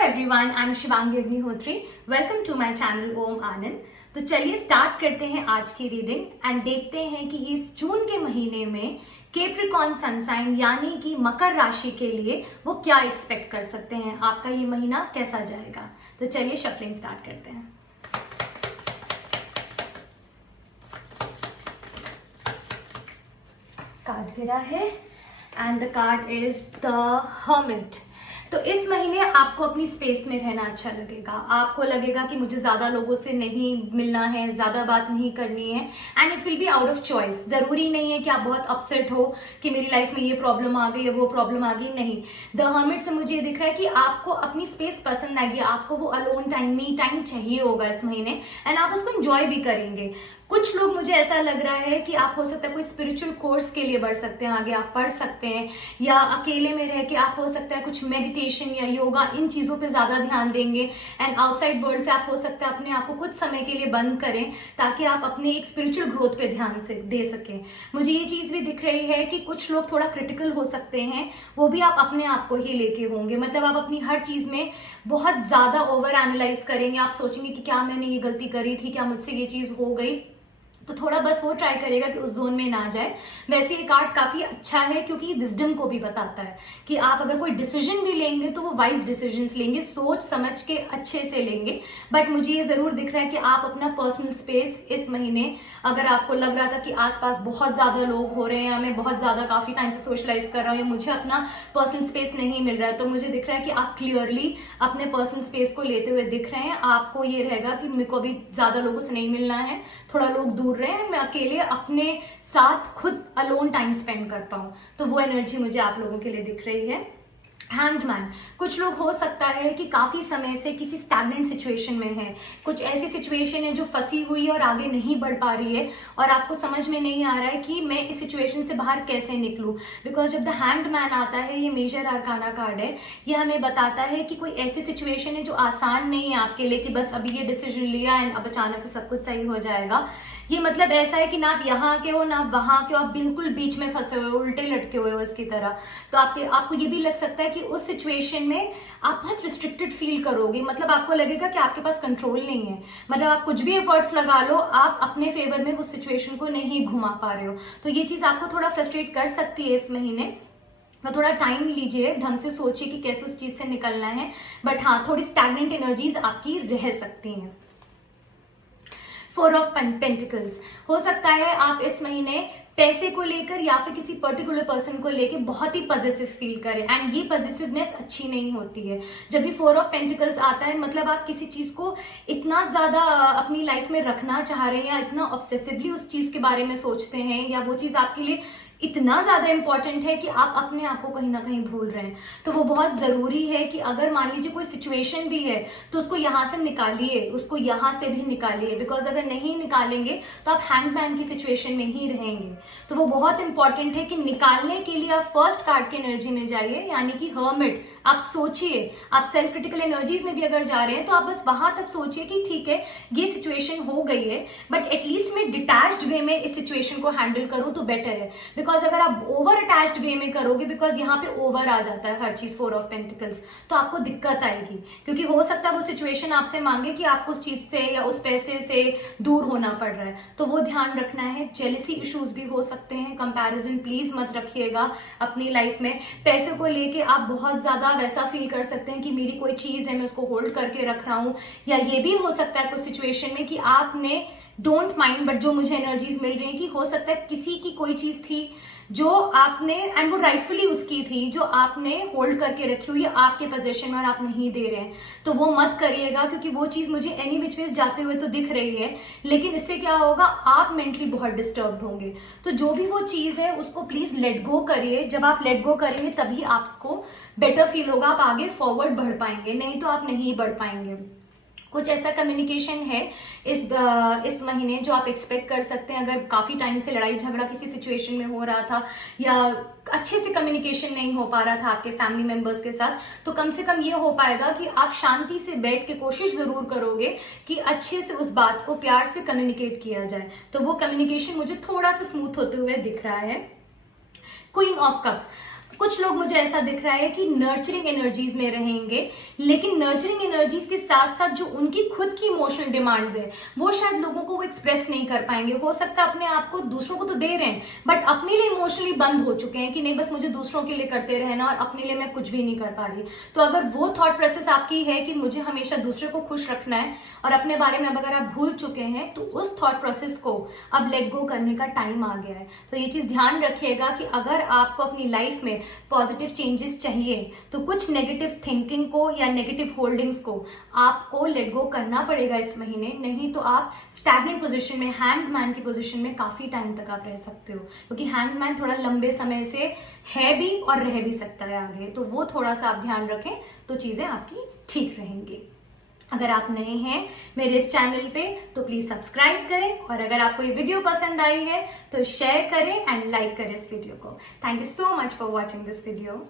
Everyone, I am Shivangi Agnihotri. Welcome to my channel Om Anand. तो चलिए start करते हैं आज की रीडिंग एंड देखते हैं कि इस जून के महीने में कैप्रिकॉर्न सन साइन यानी कि मकर राशि के लिए वो क्या एक्सपेक्ट कर सकते हैं, आपका ये महीना कैसा जाएगा। तो चलिए शफलिंग स्टार्ट करते हैं। कार्ड गिरा है and the card is the hermit. तो इस महीने आपको अपनी स्पेस में रहना अच्छा लगेगा। आपको लगेगा कि मुझे ज्यादा लोगों से नहीं मिलना है, ज्यादा बात नहीं करनी है and it will be out of choice. जरूरी नहीं है कि आप बहुत अपसेट हो कि मेरी लाइफ में ये प्रॉब्लम आ गई या वो प्रॉब्लम आ गई, नहीं। द हर्मिट से मुझे ये दिख रहा है कि आपको अपनी स्पेस पसंद आएगी, आपको वो अलोन टाइम, मी टाइम चाहिए होगा इस महीने एंड आप उसको एंजॉय भी करेंगे। कुछ लोग, मुझे ऐसा लग रहा है कि आप हो सकता है कोई स्पिरिचुअल कोर्स के लिए बढ़ सकते हैं, आगे आप पढ़ सकते हैं, या अकेले में रह के आप हो सकता है कुछ मेडिटेशन या योगा इन चीजों पे ज्यादा ध्यान देंगे एंड आउटसाइड वर्ल्ड से आप हो सकता है अपने आप को कुछ समय के लिए बंद करें ताकि आप अपने एक स्पिरिचुअल ग्रोथ पे ध्यान से दे सकें। मुझे ये चीज भी दिख रही है कि कुछ लोग थोड़ा क्रिटिकल हो सकते हैं, वो भी आप अपने आप को ही लेके होंगे। मतलब आप अपनी हर चीज में बहुत ज्यादा ओवर एनालाइज करेंगे, आप सोचेंगे कि क्या मैंने ये गलती करी थी, क्या मुझसे ये चीज हो गई। तो थोड़ा बस वो ट्राई करेगा कि उस जोन में ना जाए। वैसे ये कार्ड काफी अच्छा है क्योंकि विजडम को भी बताता है कि आप अगर कोई डिसीजन भी लेंगे तो वो वाइज डिसीजंस लेंगे, सोच समझ के अच्छे से लेंगे। बट मुझे ये जरूर दिख रहा है कि आप अपना पर्सनल स्पेस इस महीने, अगर आपको लग रहा था कि आसपास बहुत ज्यादा लोग हो रहे हैं या मैं बहुत ज्यादा काफी टाइम से सोशलाइज कर रहा हूँ या मुझे अपना पर्सनल स्पेस नहीं मिल रहा है, तो मुझे दिख रहा है कि आप क्लियरली अपने पर्सनल स्पेस को लेते हुए दिख रहे हैं। आपको ये रहेगा कि मेरे को अभी ज्यादा लोगों से नहीं मिलना है, थोड़ा लोग दूर रहे हैं, मैं अकेले अपने साथ खुद अलोन टाइम स्पेंड कर पाऊं। तो वो एनर्जी मुझे आप लोगों के लिए दिख रही है। हैंडमैन, कुछ लोग हो सकता है कि काफी समय से किसी स्टैग्नेंट सिचुएशन में है, कुछ ऐसी सिचुएशन है जो फंसी हुई है और आगे नहीं बढ़ पा रही है और आपको समझ में नहीं आ रहा है कि मैं इस सिचुएशन से बाहर कैसे निकलूं। बिकॉज जब द हैंडमैन आता है, ये मेजर आर्काना कार्ड है, ये हमें बताता है कि कोई ऐसी सिचुएशन है जो आसान नहीं है आपके लिए कि बस अभी ये डिसीजन लिया एंड अब अचानक से सब कुछ सही हो जाएगा। ये मतलब ऐसा है कि ना आप यहाँ के हो ना आप वहां के हो, आप बिल्कुल बीच में फंसे हुए हो, उल्टे लटके हुए हो इसकी तरह। तो आपको ये भी लग सकता है कि उस सिचुएशन में आप बहुत रिस्ट्रिक्टेड फील करोगे। मतलब आपको लगेगा कि आपके पास कंट्रोल नहीं है, मतलब आप कुछ भी एफर्ट्स लगा लो, आप अपने फेवर में उस सिचुएशन को नहीं घुमा पा रहे हो। तो ये चीज आपको थोड़ा फ्रस्ट्रेट कर सकती है इस महीने। तो थोड़ा टाइम लीजिए, ढंग से सोचिए कि कैसे उस चीज से निकलना है। बट हाँ, थोड़ी स्टैग्नेंट एनर्जीज आपकी रह सकती हैं। फोर ऑफ पेंटिकल्स, हो सकता है आप इस महीने पैसे को लेकर या फिर किसी पर्टिकुलर पर्सन को लेकर बहुत ही पॉजिटिव फील करें एंड ये पॉजिटिवनेस अच्छी नहीं होती है। जब भी फोर ऑफ पेंटिकल्स आता है मतलब आप किसी चीज को इतना ज्यादा अपनी लाइफ में रखना चाह रहे हैं या इतना ऑब्सेसिवली उस चीज के बारे में सोचते हैं या वो चीज आपके लिए इतना ज्यादा इंपॉर्टेंट है कि आप अपने आप को कहीं ना कहीं भूल रहे हैं। तो वो बहुत जरूरी है कि अगर मान लीजिए कोई सिचुएशन भी है तो उसको यहाँ से निकालिए, उसको यहाँ से भी निकालिए। बिकॉज अगर नहीं निकालेंगे तो आप हैंडमैन की सिचुएशन में ही रहेंगे। तो वो बहुत इंपॉर्टेंट है कि निकालने के लिए आप फर्स्ट कार्ड की एनर्जी में जाइए, यानी कि हर्मिट। आप सोचिए, आप सेल्फ क्रिटिकल एनर्जीज में भी अगर जा रहे हैं तो आप बस वहां तक सोचिए कि ठीक है ये सिचुएशन हो गई है बट एटलीस्ट मैं डिटैच्ड वे में इस सिचुएशन को हैंडल करूं तो बेटर है। बिकॉज अगर आप ओवर अटैच्ड वे में करोगे, बिकॉज यहाँ पे ओवर आ जाता है हर चीज फोर ऑफ पेंटिकल्स, तो आपको दिक्कत आएगी। क्योंकि हो सकता है वो सिचुएशन आपसे मांगे कि आपको उस चीज से या उस पैसे से दूर होना पड़ रहा है, तो वो ध्यान रखना है। जेलसी इश्यूज भी हो सकते हैं, कंपैरिजन प्लीज मत रखिएगा अपनी लाइफ में। पैसे को लेके आप बहुत ज्यादा वैसा फील कर सकते हैं कि मेरी कोई चीज है मैं उसको होल्ड करके रख रहा हूं, या ये भी हो सकता है कुछ सिचुएशन में कि आपने डोंट माइंड, बट जो मुझे एनर्जीज मिल रही है कि हो सकता है किसी की कोई चीज थी जो आपने, एंड वो राइटफुली उसकी थी, जो आपने होल्ड करके रखी हुई है आपके पोजीशन में और आप नहीं दे रहे हैं। तो वो मत करिएगा क्योंकि वो चीज मुझे एनी विच वेज जाते हुए तो दिख रही है, लेकिन इससे क्या होगा, आप मेंटली बहुत डिस्टर्ब होंगे। तो जो भी वो चीज है उसको प्लीज लेट गो करिए। जब आप लेट गो करेंगे तभी आपको बेटर फील होगा, आप आगे फॉरवर्ड बढ़ पाएंगे, नहीं तो आप नहीं बढ़ पाएंगे। कुछ ऐसा कम्युनिकेशन है इस महीने जो आप एक्सपेक्ट कर सकते हैं। अगर काफी टाइम से लड़ाई झगड़ा किसी सिचुएशन में हो रहा था या अच्छे से कम्युनिकेशन नहीं हो पा रहा था आपके फैमिली मेंबर्स के साथ, तो कम से कम ये हो पाएगा कि आप शांति से बैठ के कोशिश जरूर करोगे कि अच्छे से उस बात को प्यार से कम्युनिकेट किया जाए। तो वो कम्युनिकेशन मुझे थोड़ा सा स्मूथ होते हुए दिख रहा है। क्वीन ऑफ कप्स, कुछ लोग मुझे ऐसा दिख रहा है कि नर्चरिंग एनर्जीज में रहेंगे, लेकिन नर्चरिंग एनर्जीज के साथ साथ जो उनकी खुद की इमोशनल डिमांड्स है वो शायद लोगों को वो एक्सप्रेस नहीं कर पाएंगे। हो सकता है अपने आप को दूसरों को तो दे रहे हैं बट अपने लिए इमोशनली बंद हो चुके हैं कि नहीं बस मुझे दूसरों के लिए करते रहना और अपने लिए मैं कुछ भी नहीं कर पा रही। तो अगर वो थॉट प्रोसेस आपकी है कि मुझे हमेशा दूसरे को खुश रखना है और अपने बारे में अब अगर आप भूल चुके हैं तो उस थॉट प्रोसेस को अब लेट गो करने का टाइम आ गया है। तो ये चीज ध्यान रखिएगा कि अगर आपको अपनी लाइफ में पॉजिटिव चेंजेस चाहिए तो कुछ नेगेटिव थिंकिंग को या नेगेटिव होल्डिंग्स को आपको लेट गो करना पड़ेगा इस महीने, नहीं तो आप स्टैग्नेंट पोजीशन में, हैंगमैन की पोजीशन में काफी टाइम तक आप रह सकते हो, क्योंकि हैंगमैन थोड़ा लंबे समय से है भी और रह भी सकता है आगे। तो वो थोड़ा सा आप ध्यान रखें तो चीजें आपकी ठीक रहेंगी। अगर आप नए हैं मेरे इस चैनल पे तो प्लीज सब्सक्राइब करें, और अगर आपको ये वीडियो पसंद आई है तो शेयर करें एंड लाइक करें इस वीडियो को। Thank you so much for watching this video.